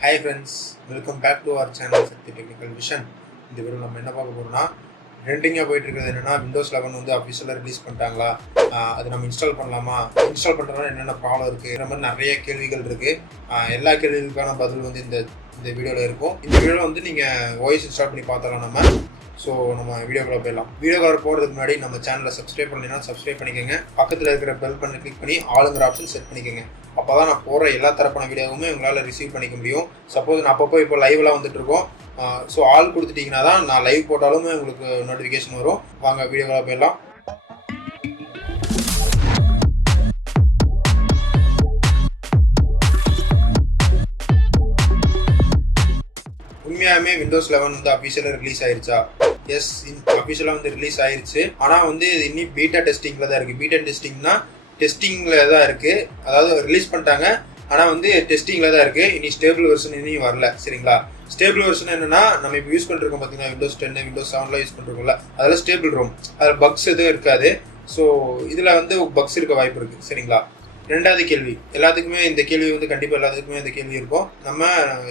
Hi friends, welcome back to our channel Sakthi Technical Vision. இந்த வீடியோல நம்ம என்ன பார்க்க போறோம்னா ட்ரெண்டிங்கா போயிட்டு இருக்குது என்னன்னா Windows 11 வந்து ஆபீஷியலா ரிலீஸ் பண்ணிட்டாங்களா, அது நம்ம இன்ஸ்டால் பண்ணலாமா, இன்ஸ்டால் பண்றதுனால என்னென்ன ப்ராப்ளம் இருக்கு, இந்த மாதிரி நிறைய கேள்விகள் இருக்கு. எல்லா கேள்விகளுக்கான பதில் வந்து இந்த வீடியோல இருக்கும். இந்த வீடியோல வந்து நீங்க வாய்ஸ் இன்ஸ்டால் பண்ணி பார்த்தலாம் நம்ம. ஸோ நம்ம வீடியோக்குள்ள போயிடலாம். வீடியோக்குள்ள போகிறதுக்கு முன்னாடி நம்ம சேனலை சப்ஸ்கிரைப் பண்ணலைன்னா சப்ஸ்கிரைப் பண்ணிக்கோங்க. பக்கத்தில் இருக்கிற பெல் பண்ணி கிளிக் பண்ணி ஆளுங்கிற ஆப்ஷன் செட் பண்ணிக்கோங்க. அப்போ தான் நான் போகிற எல்லா தரப்பான வீடியோவுமே உங்களால் ரிசீவ் பண்ணிக்க முடியும். சப்போஸ் நான் அப்பப்போ இப்போ லைவ்லாம் வந்துட்டு இருக்கோம். ஸோ ஆள் கொடுத்துட்டிங்கன்னா தான் நான் லைவ் போட்டாலுமே உங்களுக்கு நோட்டிஃபிகேஷன் வரும். வாங்க வீடியோக்குள்ள போயிடலாம். உண்மையாலுமே விண்டோஸ் 11 வந்து அஃபிஷியலாக ரிலீஸ் ஆயிருச்சா? எஸ், அஃபிஷியலாக வந்து ரிலீஸ் ஆயிருச்சு. ஆனால் வந்து இது இன்னும் பீட்டா டெஸ்டிங்கில் தான் இருக்குது. பீட்டா டெஸ்டிங்னா டெஸ்டிங்கில் தான் இருக்குது. அதாவது ரிலீஸ் பண்ணிட்டாங்க, ஆனால் வந்து டெஸ்டிங்கில் தான் இருக்குது. இனி ஸ்டேபிள் வெர்ஷன் இனியும் வரல. சரிங்களா? ஸ்டேபிள் வெர்ஷன் என்னன்னா, நம்ம இப்போ யூஸ் பண்ணிருக்கோம் பார்த்தீங்கன்னா விண்டோஸ் 10 விண்டோஸ் 7 யூஸ் பண்ணிருக்கோம்ல, அதெல்லாம் ஸ்டேபிள் ரோம், அதில் பக்ஸ் எதுவும் இருக்காது. ஸோ இதில் வந்து பக்ஸ் இருக்க வாய்ப்பு இருக்குது. சரிங்களா? ரெண்டாவது கேள்வி, எல்லாத்துக்குமே இந்த கேள்வி வந்து கண்டிப்பாக எல்லாத்துக்குமே இந்த கேள்வி இருக்கும். நம்ம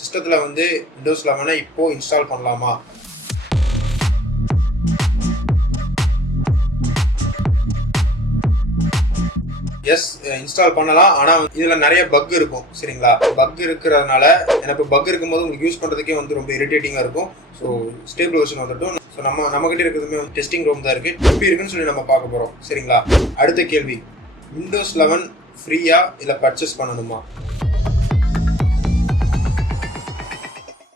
சிஸ்டத்தில் வந்து விண்டோஸ் 11 இப்போ இன்ஸ்டால் பண்ணலாமா? எஸ், இன்ஸ்டால் பண்ணலாம். ஆனால் இதில் நிறைய பக் இருக்கும். சரிங்களா? பக் இருக்கிறதுனால எனக்கு பக் இருக்கும்போது உங்களுக்கு யூஸ் பண்ணுறதுக்கே வந்து ரொம்ப இரிட்டேட்டிங்காக இருக்கும். ஸோ ஸ்டேபிள் வெர்ஷன் வந்துட்டும். ஸோ நம்மகிட்ட இருக்கிறதுமே டெஸ்டிங் ரோம் தான் இருக்குது. எப்படி இருக்குன்னு சொல்லி நம்ம பார்க்க போகிறோம். சரிங்களா? அடுத்த கேள்வி, விண்டோஸ் 11 ஃப்ரீயா இல்லை பர்ச்சேஸ் பண்ணணுமா?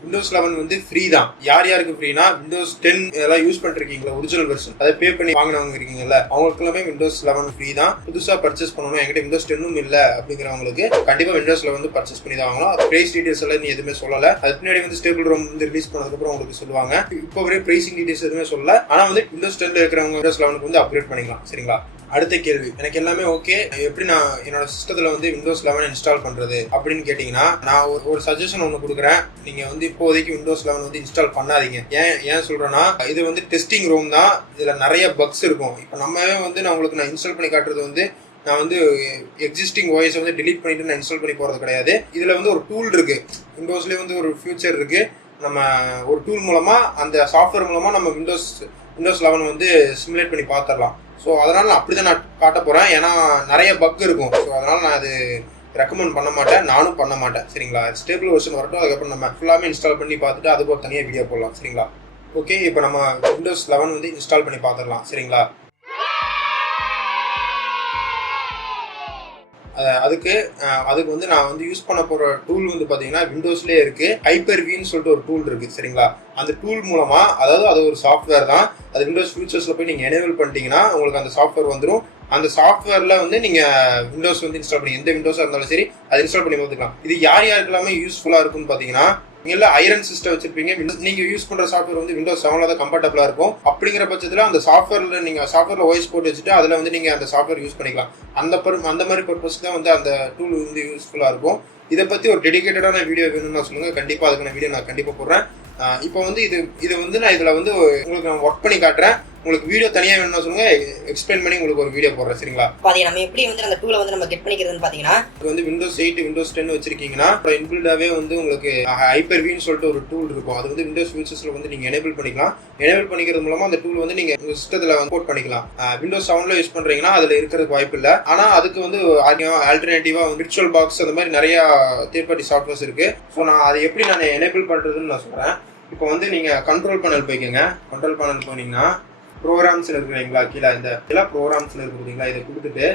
விண்டோஸ் 11 வந்து ஃப்ரீ தான். யார் யாருக்கு ஃப்ரீனா, விண்டோஸ் 10 இதெல்லாம் யூஸ் பண்ணிருக்கீங்களா, ஒரிஜினல் வெர்ஷன், அதை பே பண்ணி வாங்கினவங்க இருக்கீங்கல்ல, அவங்களுக்கு எல்லாமே விண்டோஸ் 11 ஃப்ரீ தான். புதுசா பர்ச்சேஸ் பண்ணணும், என்கிட்ட விண்டோஸ் 10 இல்ல அப்படிங்கிறவங்களுக்கு கண்டிப்பா விண்டோஸ் 11 வந்து பர்ச்சேஸ் பண்ணி தான் வாங்கணும். பிரைஸ் டீடைல்ஸ் எல்லாம் நீ எதுவுமே சொல்லல. அதுக்கு முன்னாடி வந்து ஸ்டேபிள் ரோம் வந்து ரிலீஸ் பண்ணதுக்கு அப்புறம் உங்களுக்கு சொல்லுவாங்க. இப்போ வரை பிரைசிங் டீடைல்ஸ் எதுவுமே சொல்லல. ஆனா வந்து விண்டோஸ் 10 இருக்கிறவங்க விண்டோஸ் 11 வந்து அப்கிரேட் பண்ணிக்கலாம். சரிங்களா? அடுத்த கேள்வி, எனக்கு எல்லாமே ஓகே, எப்படி நான் என்னோட சிஸ்டத்துல வந்து விண்டோஸ் 11 இன்ஸ்டால் பண்றது அப்படின்னு கேட்டீங்கன்னா, நான் ஒரு சஜஷன் ஒன்று கொடுக்குறேன். நீங்க வந்து இப்போதைக்கு விண்டோஸ் 11 வந்து இன்ஸ்டால் பண்ணாதீங்க. ஏன் சொல்றேன்னா, இது வந்து டெஸ்டிங் ரோம் தான், இதுல நிறைய பக்ஸ் இருக்கும். இப்போ நம்ம வந்து நான் இன்ஸ்டால் பண்ணி காட்டுறது வந்து நான் வந்து எக்ஸிஸ்டிங் வாய்ஸ் வந்து டிலீட் பண்ணிட்டு நான் இன்ஸ்டால் பண்ணி போறது கிடையாது. இதுல வந்து ஒரு டூல் இருக்கு, விண்டோஸ்லேயே வந்து ஒரு ஃபியூச்சர் இருக்கு. நம்ம ஒரு டூல் மூலமா, அந்த சாஃப்ட்வேர் மூலமா நம்ம விண்டோஸ் 11 வந்து சிமுலேட் பண்ணி பார்த்துடலாம். ஸோ அதனால் நான் அப்படி தான் நான் காட்ட போகிறேன். ஏன்னா நிறைய பக் இருக்கும். ஸோ அதனால் நான் அது ரெக்கமெண்ட் பண்ண மாட்டேன், நானும் பண்ண மாட்டேன். சரிங்களா? ஸ்டேபிள் வெர்ஷன் வரட்டும், அதுக்கப்புறம் நம்ம ஃபுல்லாமே இன்ஸ்டால் பண்ணி பார்த்துட்டு அதுக்கு ஒரு தனியாக வீடியோ போடலாம். சரிங்களா? ஓகே, இப்போ நம்ம விண்டோஸ் 11 வந்து இன்ஸ்டால் பண்ணி பார்த்துடலாம். சரிங்களா? அதுக்கு வந்து நான் வந்து யூஸ் பண்ண போகிற டூல் வந்து பார்த்தீங்கன்னா விண்டோஸ்லேயே இருக்குது. ஹைப்பர்-வின்னு சொல்லிட்டு ஒரு டூல் இருக்குது. சரிங்களா? அந்த டூல் மூலமாக, அதாவது அது ஒரு சாஃப்ட்வேர் தான், அது விண்டோஸ் ஃபியூச்சர்ஸில் போய் நீங்கள் எனேபிள் பண்ணிட்டீங்கன்னா உங்களுக்கு அந்த சாஃப்ட்வேர் வந்துடும். அந்த சாஃப்ட்வேரில் வந்து நீங்கள் விண்டோஸ் வந்து இன்ஸ்டால் பண்ணி, எந்த விண்டோஸாக இருந்தாலும் சரி அதை இன்ஸ்டால் பண்ணி பார்த்துக்கலாம். இது யாருக்கெல்லாமே யூஸ்ஃபுல்லாக இருக்குன்னு பார்த்தீங்கன்னா, நீங்க ஐரன் சிஸ்டம் வச்சிருப்பீங்க, நீங்க யூஸ் பண்ற சாஃப்ட்வேர் வந்து விண்டோஸ் 7 தான் கம்ஃபர்டபுளா இருக்கும். அப்படிங்கிற பட்சத்துல அந்த சாஃப்ட்வேர்ல வாய்ஸ் போட்டு வச்சுட்டு அதுல வந்து நீங்க அந்த சாஃப்ட்வேர் யூஸ் பண்ணிக்கலாம். அந்த மாதிரி பர்பஸ்க்கு தான் வந்து அந்த டூல் வந்து யூஸ்ஃபுல்லா இருக்கும். இதை பத்தி ஒரு டெடிகேட்டடான வீடியோ வேணும்னு சொல்லுங்க, கண்டிப்பா அதுக்கான வீடியோ நான் கண்டிப்பா போடுறேன். இப்போ வந்து இது வந்து நான் இதுல வந்து உங்களுக்கு நான் ஒர்க் பண்ணி காட்டுறேன். உங்களுக்கு வீடியோ தனியாக வேணும்னு சொல்லுங்க, எக்ஸ்பிளைன் பண்ணி உங்களுக்கு ஒரு வீடியோ போடுறேன். சரிங்களா? பாதி நம்ம எப்படி வந்து அந்த டூலை வந்து நம்ம கெட் பண்ணிக்கிறதுன்னு பாத்தீங்கன்னா, இது வந்து விண்டோஸ் 8 விண்டோஸ் 10 வச்சிருக்கீங்கன்னா இன்பில்டாவே வந்து உங்களுக்கு ஹைப்பர்-வின்னு சொல்லிட்டு ஒரு டூல் இருக்கும். அது வந்து விண்டோஸ் ஃபியூச்சர்ஸ்ல வந்து நீங்க எனேபிள் பண்ணிக்கலாம். எனேபிள் பண்ணிக்கிறது மூலமா அந்த டூல் வந்து நீங்க உங்க சிஸ்டத்துல இம்போர்ட் பண்ணிக்கலாம். விண்டோஸ் 7 யூஸ் பண்றீங்கன்னா அதுல இருக்கிறதுக்கு வாய்ப்பு இல்லை. ஆனா அதுக்கு வந்து ஆல்டர்னேட்டிவா விர்ச்சுவல் பாக்ஸ் அந்த மாதிரி நிறைய தேர்ட் பார்ட்டி சாஃப்ட்வேர்ஸ் இருக்கு. ஸோ நான் அதை எப்படி நான் எனேபிள் பண்றதுன்னு நான் சொல்றேன். இப்போ வந்து நீங்க கண்ட்ரோல் பேனல் போய்க்கங்க. கண்ட்ரோல் பேனல் போனீங்கன்னா ப்ரோக்ராம்ஸ்ல இருக்கிறீங்களா, கீழே இந்த எல்லா ப்ரோக்ராம்ஸ்ல இருக்கு பார்த்தீங்களா, இதை கொடுத்துட்டு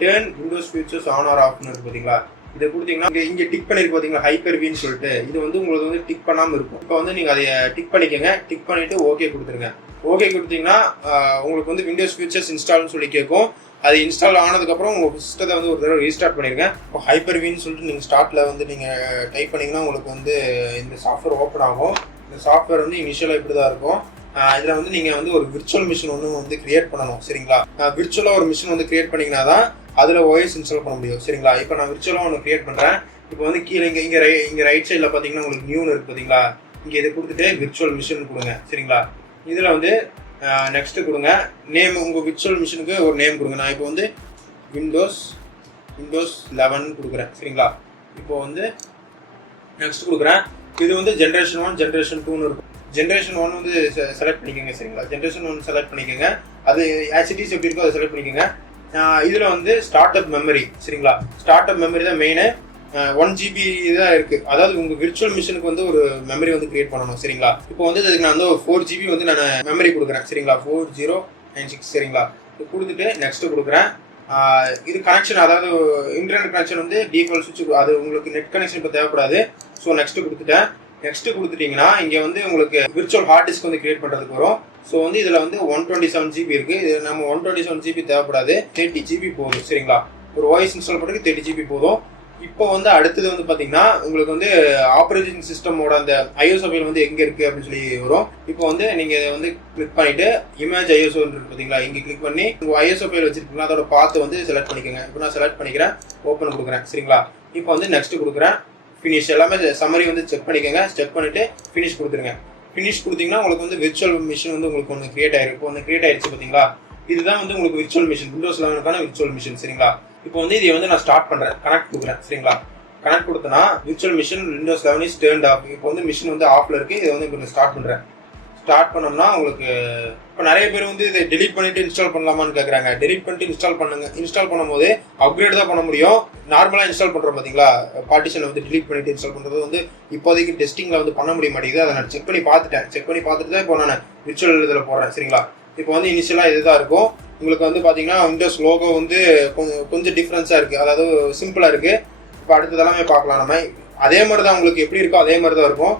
turn Windows features on or ஆஃப்னு இருக்கு பார்த்தீங்களா, இதை கொடுத்தீங்கன்னா இங்கே டிக் பண்ணிருக்கு பார்த்தீங்களா, ஹைப்பர்-வின்னு சொல்லிட்டு. இது வந்து உங்களுக்கு வந்து டிக் பண்ணாமல் இருக்கும். இப்போ வந்து நீங்கள் அதை டிக் பண்ணிக்கோங்க. டிக் பண்ணிட்டு ஓகே கொடுத்துருங்க. ஓகே கொடுத்தீங்கன்னா உங்களுக்கு வந்து விண்டோஸ் ஃபியூச்சர்ஸ் இன்ஸ்டால்னு சொல்லி கேட்கும். அது இன்ஸ்டால் ஆனதுக்கப்புறம் உங்கள் சிஸ்டத்தை வந்து ஒரு தடவை ரீஸ்டார்ட் பண்ணிடுங்க. இப்போ ஹைப்பர்-வின்னு சொல்லிட்டு நீங்கள் ஸ்டார்ட்டில் வந்து நீங்கள் டைப் பண்ணிங்கன்னா உங்களுக்கு வந்து இந்த சாஃப்ட்வேர் ஓப்பன் ஆகும். இந்த சாஃப்ட்வேர் வந்து இனிஷியலாக இப்படி தான் இருக்கும். இதில் வந்து நீங்கள் வந்து ஒரு விர்ச்சுவல் மிஷின் ஒன்று வந்து கிரியேட் பண்ணணும். சரிங்களா? விர்ச்சுவலாக ஒரு மிஷின் வந்து கிரியேட் பண்ணிங்கன்னா தான் அதில் ஓஎஸ் இன்ஸ்டால் பண்ண முடியும். சரிங்களா? இப்போ நான் விர்ச்சுவலாக ஒன்று கிரியேட் பண்ணுறேன். இப்போ வந்து கீழே இங்கே ரைட் சைடில் பார்த்தீங்கன்னா உங்களுக்கு நியூன்னு இருக்குது பார்த்தீங்களா, இங்கே இதை கொடுத்துட்டு விர்ச்சுவல் மிஷின் கொடுங்க. சரிங்களா? இதில் வந்து நெக்ஸ்ட் கொடுங்க. நேம், உங்கள் விர்ச்சுவல் மிஷினுக்கு ஒரு நேம் கொடுங்க. நான் இப்போ வந்து விண்டோஸ் 11 கொடுக்குறேன். சரிங்களா? இப்போ வந்து நெக்ஸ்ட் கொடுக்குறேன். இது வந்து ஜென்ரேஷன் 1 ஜென்ரேஷன் 2ன்னு இருக்கும். ஜென்ரேஷன் 1 வந்து செலக்ட் பண்ணிக்கோங்க சரிங்களா. ஜென்ரேஷன் 1 செலக்ட் பண்ணிக்கோங்க. அது ஆக்சிட்டிஸ் எப்படி இருக்கோ அதை செலக்ட் பண்ணிக்கோங்க. இதில் வந்து ஸ்டார்ட் அப் மெமரி சரிங்களா. ஸ்டார்ட் அப் மெமரி தான் மெயின். 1 GB தான் இருக்கு. அதாவது உங்க விர்ச்சுவல் மிஷினுக்கு வந்து ஒரு மெமரி வந்து கிரியேட் பண்ணணும் சரிங்களா. இப்போ வந்து இதுக்கு நான் வந்து 4 GB வந்து நான் மெமரி கொடுக்குறேன் சரிங்களா. 4096 சரிங்களா. இது கொடுத்துட்டு நெக்ஸ்ட் கொடுக்குறேன். இது கனெக்ஷன், அதாவது இன்டர்நெட் கனெக்ஷன் வந்து டிஃபால்ட் சுவிட்ச், அது உங்களுக்கு நெட் கனெக்ஷன் இப்போ தேவைப்படாது. ஸோ நெக்ஸ்ட் கொடுத்துட்டேன். நெக்ஸ்ட் கொடுத்துட்டீங்கன்னா இங்கே வந்து உங்களுக்கு விர்ச்சுவல் ஹார்ட் டிஸ்க் வந்து கிரியேட் பண்ணுறதுக்கு வரும். ஸோ வந்து இதில் வந்து 127 GB இருக்கு. இது நம்ம 127 GB தேவைப்படாது, 30 GB போதும் சரிங்களா. ஒரு வாய்ஸ் இன்ஸ்டால் பண்ணுறதுக்கு 30 GB போதும். இப்போ வந்து அடுத்தது வந்து பார்த்தீங்கன்னா உங்களுக்கு வந்து ஆப்ரேட்டிங் சிஸ்டமோட அந்த ஐஎஸ்ஓ ஃபைல் வந்து எங்கே இருக்குது அப்படின்னு சொல்லி வரும். இப்போ வந்து நீங்கள் வந்து கிளிக் பண்ணிட்டு இமேஜ் ஐஎஸ்ஓ இருக்கு பார்த்தீங்களா, இங்கே கிளிக் பண்ணி உங்கள் ஐஎஸ்ஓ ஃபைல் வச்சிருக்கீங்களா அதோட பார்த்து வந்து செலக்ட் பண்ணிக்கோங்க. இப்போ நான் செலக்ட் பண்ணிக்கிறேன், ஓப்பன் கொடுக்குறேன் சரிங்களா. இப்போ வந்து நெக்ஸ்ட் கொடுக்குறேன். ஃபினிஷ் எல்லாமே சம்மரி வந்து செக் பண்ணிக்கோங்க. செக் பண்ணிட்டு ஃபினிஷ் கொடுத்துருங்க. ஃபினிஷ் கொடுத்தீங்கன்னா உங்களுக்கு வந்து விர்ச்சுவல் மிஷின் வந்து உங்களுக்கு ஒன்று கிரியேட் ஆயிருக்கு. இப்போ ஒன்று கிரியேட் ஆயிடுச்சு பார்த்தீங்களா. இதுதான் வந்து உங்களுக்கு விர்ச்சுவல் மிஷின், விண்டோஸ் 11க்கான விர்ச்சுவல் மிஷின் சரிங்களா. இப்போ வந்து இதை வந்து நான் ஸ்டார்ட் பண்ணுறேன், கனெக்ட் கொடுக்குறேன் சரிங்களா. கனெக்ட் கொடுத்தனா virtual machine Windows 11 is turned off. இப்போ வந்து மிஷின் வந்து ஆஃப்ல இருக்கு. இதை வந்து இப்போ ஸ்டார்ட் பண்ணுறேன். ஸ்டார்ட் பண்ணோம்னா உங்களுக்கு இப்போ நிறைய பேர் வந்து இதை டெலிட் பண்ணிட்டு இன்ஸ்டால் பண்ணலாமான்னு கேட்குறாங்க. டெலிட் பண்ணிட்டு இன்ஸ்டால் பண்ணுங்க. இன்ஸ்டால் பண்ணும்போது அப்கிரேட் தான் பண்ண முடியும். நார்மலாக இன்ஸ்டால் பண்ணுறோம் பார்த்தீங்களா, பார்ட்டிஷனை வந்து டெலிட் பண்ணிட்டு இன்ஸ்டால் பண்ணுறது வந்து இப்போதைக்கு டெஸ்டிங்கில் வந்து பண்ண முடிய மாட்டேங்குது. அதை நான் செக் பண்ணி பார்த்துட்டேன். செக் பண்ணி பார்த்துட்டு தான் இப்போ நான் விர்ச்சுவல் இதில் போடுறேன் சரிங்களா. இப்போ வந்து இனிஷியலாக இதுதான் இருக்கும். உங்களுக்கு வந்து பார்த்தீங்கன்னா விண்டோஸ் லோகோ வந்து கொஞ்சம் டிஃப்ரென்ஸாக இருக்குது, அதாவது சிம்பிளாக இருக்குது. இப்போ அடுத்ததெல்லாமே பார்க்கலாம். நம்ம அதே மாதிரி தான் உங்களுக்கு எப்படி இருக்கோ அதே மாதிரி தான் இருக்கும்.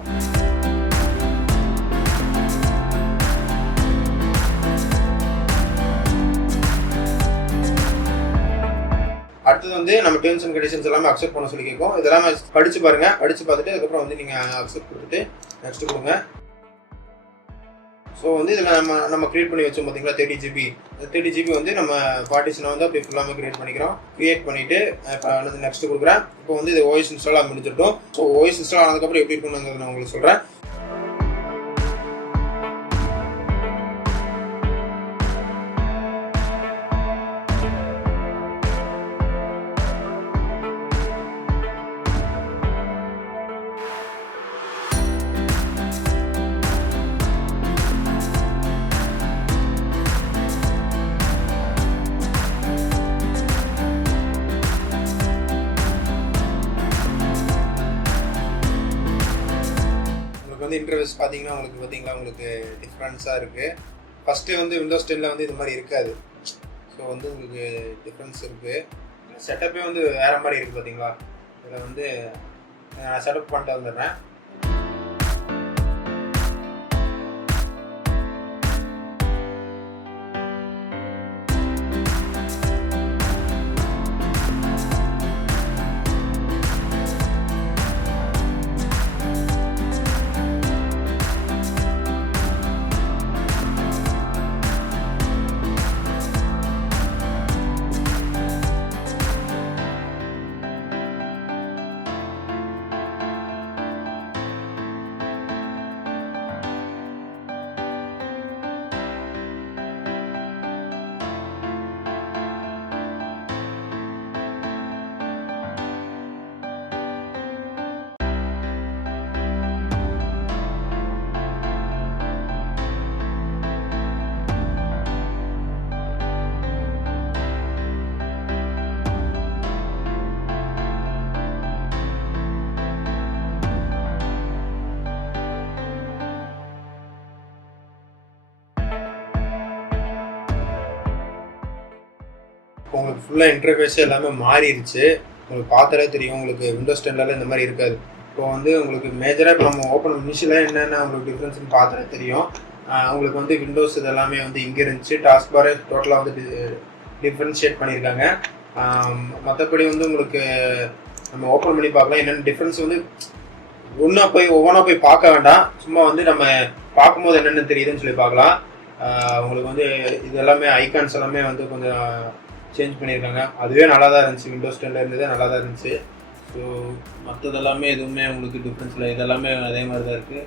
அடுத்தது வந்து நம்ம டேர்ம்ஸ் அண்ட் கண்டிஷன்ஸ் எல்லாமே அக்செப்ட் பண்ண சொல்லி கேட்கும். இதெல்லாம் படிச்சு பாருங்க. படிச்சு பார்த்துட்டு அதுக்கப்புறம் வந்து நீங்கள் அக்செப்ட் கொடுத்துட்டு நெக்ஸ்ட் கொடுங்க. ஸோ வந்து இதில் நம்ம கிரியேட் பண்ணி வச்சோம் பார்த்தீங்களா 30 GB. 30 GB வந்து நம்ம பார்ட்டிஷனை வந்து அப்படி ஃபுல்லாமே கிரியேட் பண்ணிக்கிறோம். கிரியேட் பண்ணிவிட்டு இப்போ நெக்ஸ்ட் கொடுக்குறேன். இப்போ வந்து இது ஓஎஸ் இன்ஸ்டால் ஆக முடிஞ்சிட்டோம். ஸோ ஓஎஸ் இன்ஸ்டால் ஆனதுக்கப்புறம் எப்படி இருக்குன்னு நான் உங்களுக்கு சொல்கிறேன். வந்து இன்டர்ஃபேஸ் பார்த்தீங்கன்னா உங்களுக்கு டிஃப்ரென்ஸாக இருக்குது. ஃபஸ்ட்டு வந்து விண்டோஸ் 10ல் வந்து இது மாதிரி இருக்காது. ஸோ வந்து உங்களுக்கு டிஃப்ரென்ஸ் இருக்குது. செட்டப்பே வந்து வேறு மாதிரி இருக்குது பார்த்தீங்களா. இதை வந்து நான் செட்டப் பண்ணிட்டு வந்துடுறேன். உங்களுக்கு ஃபுல்லாக இன்டர்ஃபேஸ் எல்லாமே மாறிடுச்சு. உங்களுக்கு பார்த்தாலே தெரியும். உங்களுக்கு விண்டோஸ் 10ல இந்த மாதிரி இருக்காது. இப்போ வந்து உங்களுக்கு மேஜராக இப்போ நம்ம ஓப்பன் இனிஷியலாக என்னென்ன உங்களுக்கு டிஃப்ரென்ஸ்னு பார்த்தாலே தெரியும். உங்களுக்கு வந்து விண்டோஸ் இதெல்லாமே வந்து இங்கே இருந்துச்சு. டாஸ்க் பாரே டோட்டலாக வந்து டிஃப்ரென்ஷியேட் பண்ணியிருக்காங்க. மற்றபடி வந்து உங்களுக்கு நம்ம ஓப்பன் பண்ணி பார்க்கலாம். என்னென்ன டிஃப்ரென்ஸ் வந்து ஒவ்வொன்றா போய் பார்க்க வேண்டாம். சும்மா வந்து நம்ம பார்க்கும்போது என்னென்ன தெரியுதுன்னு சொல்லி பார்க்கலாம். உங்களுக்கு வந்து இது எல்லாமே ஐகான்ஸ் எல்லாமே வந்து கொஞ்சம் சேஞ்ச் பண்ணியிருக்காங்க. அதுவே நல்லா தான் இருந்துச்சு. விண்டோஸ் 10ல் இருந்ததே நல்லா தான் இருந்துச்சு. ஸோ மற்றதெல்லாமே எதுவுமே உங்களுக்கு டிஃப்ரென்ஸ் இல்லை. இதெல்லாமே அதே மாதிரி தான் இருக்குது.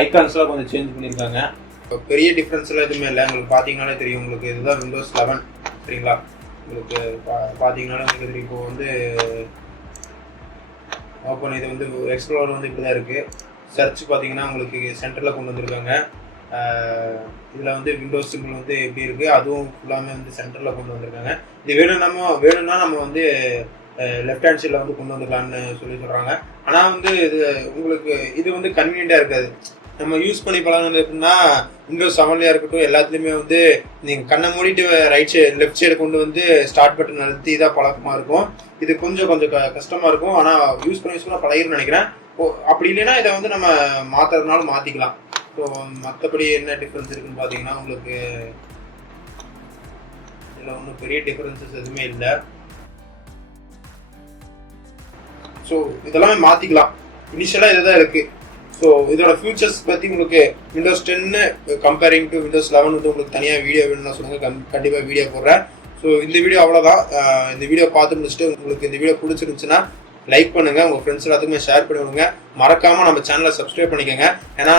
ஐகான்ஸ்லாம் கொஞ்சம் சேஞ்ச் பண்ணியிருக்காங்க. இப்போ பெரிய டிஃப்ரென்ஸ்லாம் எதுவுமே இல்லை. உங்களுக்கு பார்த்தீங்கன்னாலே தெரியும். உங்களுக்கு இதுதான் விண்டோஸ் 11 சரிங்களா. உங்களுக்கு பார்த்தீங்கன்னாலே உங்களுக்கு தெரியும். இப்போ வந்து ஓப்பன். இது வந்து எக்ஸ்ப்ளோரர் வந்து இப்படி தான் இருக்குது. சர்ச் பார்த்தீங்கன்னா உங்களுக்கு சென்டரில் கொண்டு வந்திருக்காங்க. இதில் வந்து விண்டோஸ் சிம்பிள் வந்து எப்படி இருக்குது, அதுவும் ஃபுல்லாமே வந்து சென்டரில் கொண்டு வந்திருக்காங்க. இது வேணும்னா நம்ம வந்து லெஃப்ட் ஹேண்ட் சைடில் வந்து கொண்டு வந்துக்கலான்னு சொல்கிறாங்க. ஆனால் வந்து உங்களுக்கு இது வந்து கன்வீனியண்ட்டாக இருக்காது. நம்ம யூஸ் பண்ணி பழகினது எப்படின்னா விண்டோஸ் 7 இருக்கட்டும் எல்லாத்துலேயுமே வந்து நீங்கள் கண்ணை மூடிட்டு லெஃப்ட் சைடு கொண்டு வந்து ஸ்டார்ட் பட்டன் அழுத்தி இதாக பழக்கமாக இருக்கும். இது கொஞ்சம் கஷ்டமாக இருக்கும். ஆனால் யூஸ் பண்ணி பழகிருன்னு நினைக்கிறேன். அப்படி இல்லைன்னா இதை வந்து நம்ம மாற்றுறதுனாலும் மாற்றிக்கலாம். ஸோ மற்றபடி என்ன டிஃப்ரென்ஸ் இருக்குன்னு பார்த்தீங்கன்னா உங்களுக்கு இதில் ஒன்றும் பெரிய டிஃப்ரென்சஸ் எதுவுமே இல்லை. ஸோ இதெல்லாமே மாற்றிக்கலாம். இனிஷியலாக இதுதான் இருக்குது. ஸோ இதோட ஃபியூச்சர்ஸ் பற்றி உங்களுக்கு விண்டோஸ் 10 கம்பேரிங் டு விண்டோஸ் 11 வந்து உங்களுக்கு தனியாக வீடியோ வேணும்னா சொல்லுங்கள், கண்டிப்பாக வீடியோ போடுறேன். ஸோ இந்த வீடியோ அவ்வளோதான். இந்த வீடியோ பார்த்து முடிச்சுட்டு உங்களுக்கு இந்த வீடியோ பிடிச்சிருந்துச்சுன்னா லைக் பண்ணுங்கள், உங்கள் ஃப்ரெண்ட்ஸ் எல்லாத்துக்குமே ஷேர் பண்ணி விடுங்க. மறக்காமல் நம்ம சேனலை சப்ஸ்கிரைப் பண்ணிக்கோங்க. ஏன்னா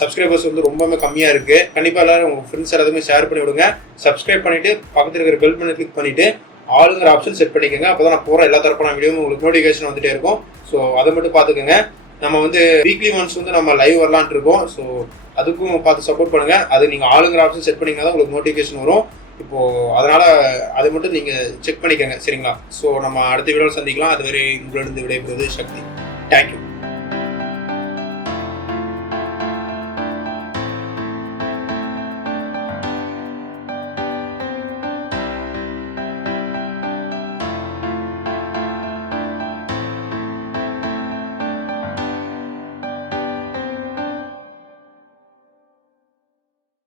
சப்ஸ்கிரைபர்ஸ் வந்து ரொம்பவே கம்மியாக இருக்குது. கண்டிப்பாக எல்லாரும் உங்கள் ஃப்ரெண்ட்ஸ் எல்லாத்துக்குமே ஷேர் பண்ணி விடுங்க. சப்ஸ்கிரைப் பண்ணிவிட்டு பக்கத்தில் இருக்கிற பெல் பண்ணி கிளிக் பண்ணிவிட்டு ஆளுங்கிற ஆப்ஷன் செட் பண்ணிக்கோங்க. அப்போ தான் நான் போகிற எல்லா தரப்பான வீடியோவும் உங்களுக்கு நோட்டிஃபிகேஷன் வந்துகிட்டே இருக்கும். ஸோ அதை மட்டும் பார்த்துக்கோங்க. நம்ம வந்து வீக்லி ஒன்ஸ் வந்து நம்ம லைவ் வரலான் இருக்கோம். ஸோ அதுக்கும் பார்த்து சப்போர்ட் பண்ணுங்கள். அது நீங்கள் ஆளுங்கிற ஆப்ஷன் செட் பண்ணிங்கன்னா தான் உங்களுக்கு நோட்டிஃபிகேஷன் வரும். இப்போது அதனால் அதை மட்டும் நீங்கள் செக் பண்ணிக்கோங்க, சரிங்களா? ஸோ நம்ம அடுத்த வீடியோவில் சந்திக்கலாம். அதுவரை உங்களிடம் விடைபெறுவது சக்தி. தேங்க்யூ.